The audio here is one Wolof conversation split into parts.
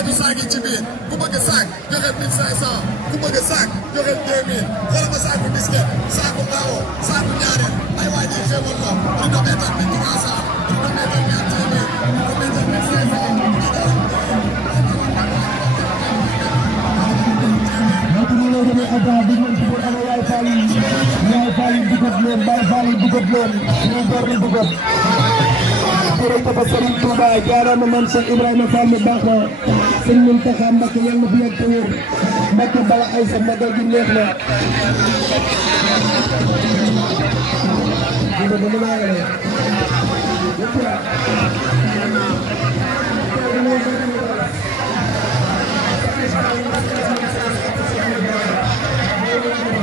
xeetu saag yi ci biir ku bëgg saag joxe 1500 ku bëgg saag joxe 2000 xoolal ma saagu biscuit saagu ngaawo saagu ñaareel ay waa ji xéewal la rudomeetar bi 300 rudomeetar bi 2000 rudomeetar bi jërëjëf Serigne Touba jaaraama man Cheikh Ibrahima Fall mi baax na sëñ Mountakha Mbacké yàlla na fi yàgg te wér Mbacké bala ay sa magal gi neex na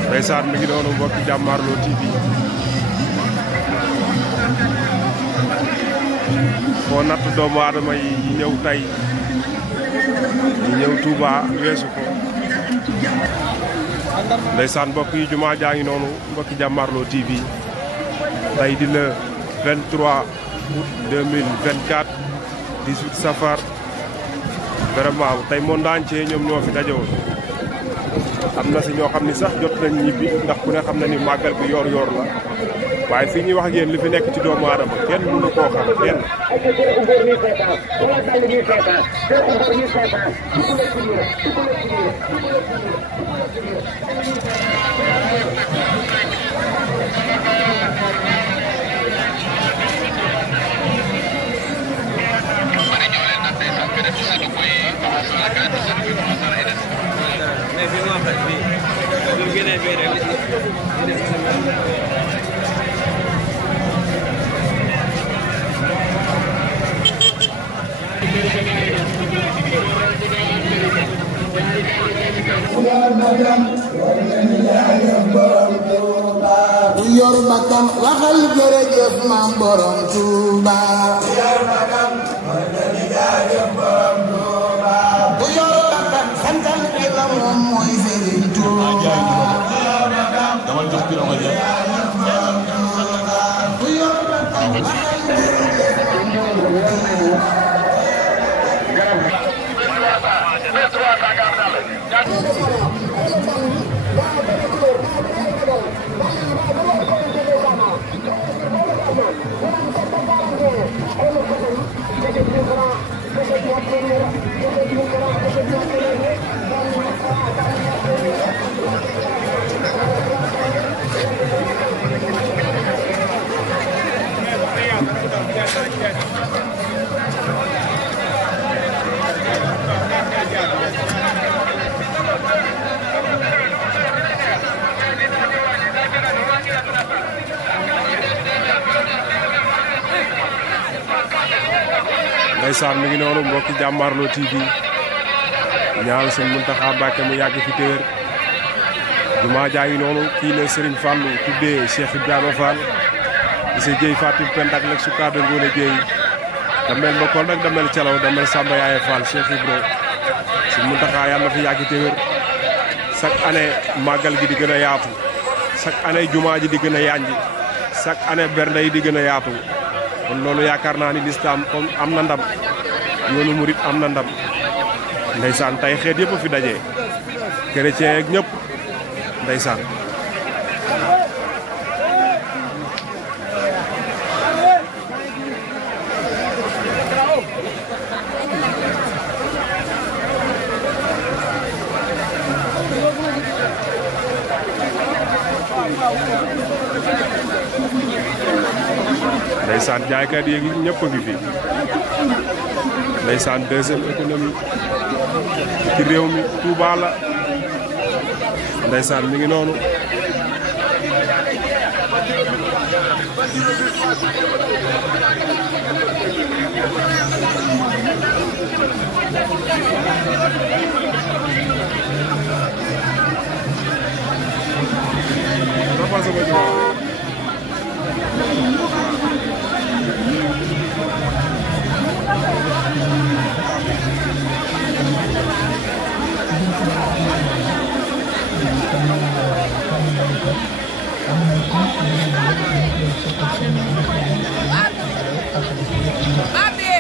ndeysaan mi ngi doonu mbokki Jàmmaarloo TV foo natt doomu aadama yi ñëw tey ñëw Touba weesu ko ndeysaan mbokk yi jumaa jaa ngi noonu mbokki Jàmmaarloo TV tey di le 23 août 2024 18 safar vraiment tey monde entier ñoom ñoo fi dajewoon am na si ñoo xam ni sax jot nañ ñibbi ndax ku ne xam na ni màggal bi yor-yor la waaye fii ñuy wax ak yéen li fi nekk ci doomu aadama kenn mënu koo xam kenn. yor bakkan waxal jërëjëf maam borom Touba. yor bakkan waxal jërëjëf borom Touba. bu yor bakkan santal Yàlla moom mooy Serigne Touba. yor bakkan dama jox ki ma jël. bu yor bakkan waxal jërëjëf ndeysaan mi ngi noonu mbokki Jàmmaarloo TV ñaan sëñ Mountakha Mbacké mu yàgg fi téer jumaa jaa ngi noonu kii la Serigne Fallou tuddee Cheikh Ibrahima Fall ise jeey Fatim Pend ak lek sukaabe ngoone jeey damel ma kol nag damel calaw damel Samba Yaaye Fall Cheikh Ibra sëñ Mountakha yàlla na fi yàgg téer chaque année màggal gi di gën a yaatu chaque année jumaa ji di gën a yànji chaque année bernde yi di gën a yaatu kon loolu yaakaar naa ni lislaam comme am na ndam yoonu murit am na ndam ndeysaan tey xeet yëpp fi daje chrétien ak ñëpp ndeysaan ndeysaan jaaykat yi ñëpp a ngi fi ndeysaan deuxième économie ci réew mi Touba la ndeysaan mi ngi noonu Papi!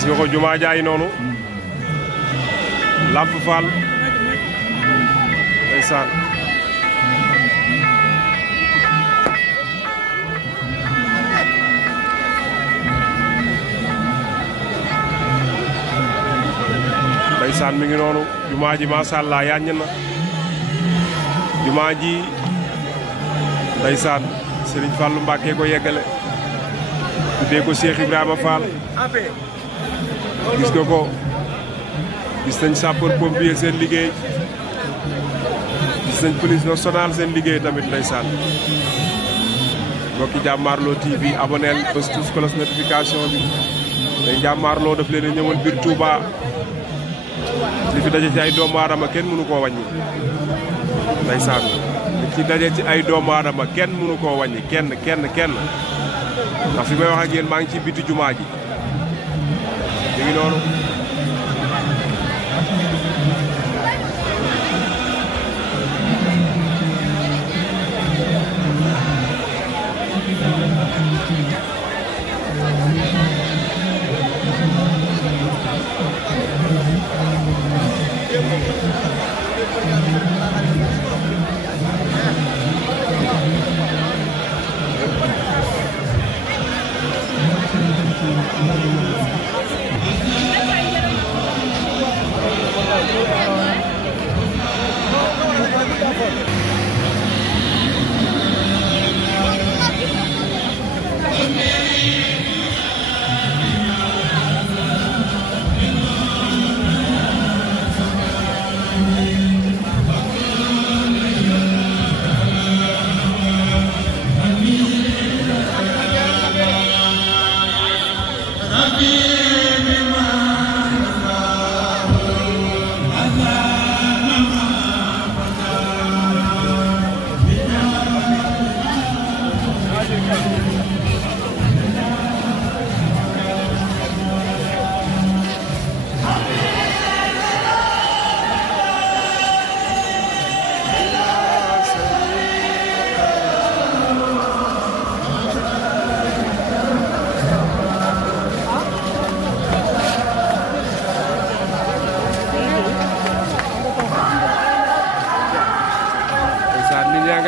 gis nga ko jumaa jaay noonu Lamp Fall ndeysaan ndeysaan mi ngi noonu jumaa ji masha Allah yàññ na jumaa ji ndeysaan Serigne Fallou Mbacké ko yeggale tuddee ko Cheikh Ibrahima Fall gis nga ko gis nañ sapeur pompier seen liggéey gis nañ police nationale seen liggéey tamit ndeysaan mbokki Jàmmaarloo TV aboneel bés tous cloche notification bi day Jàmmaarloo daf leen a ñëwal biir Touba li fi daje ci ay doomu aadama kenn mënu koo wàññi ndeysaan li ci daje ci ay doomu aadama kenn mënu koo wàññi kenn ndax fi may wax ak yéen maa ngi ci biti jumaa ji mi ngi noonu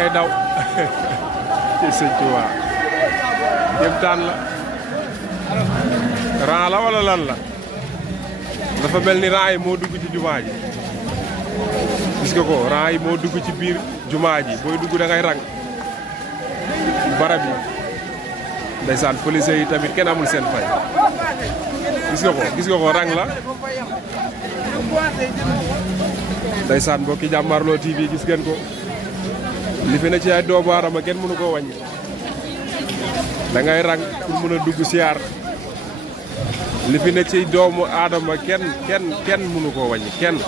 ngay daw ci sëñ Tuubaa jëmtaan la ran la wala lan la dafa mel ni ran yi moo dugg ci jumaa ji gis nga ko ran yi moo dugg ci biir jumaa ji booy dugg da ngay rang barab yi ndeysaan police yi tamit kenn amul seen fay gis nga ko rang la ndeysaan mbokki Jàmmaarloo TV gis ngeen ko li fi ne ci ay doomu aadama kenn mënu koo wàññi da ngay rang pour mën a dugg siyaar li fi ne ci doomu aadama kenn mënu koo wàññi kenn